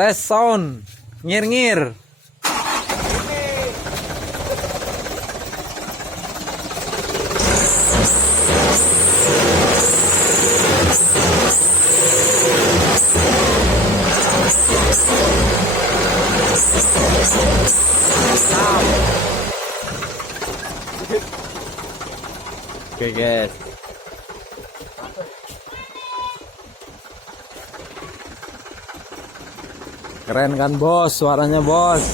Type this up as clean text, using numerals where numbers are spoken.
Tes sound. Ngir-ngir. Oke guys. Keren kan bos, suaranya bos.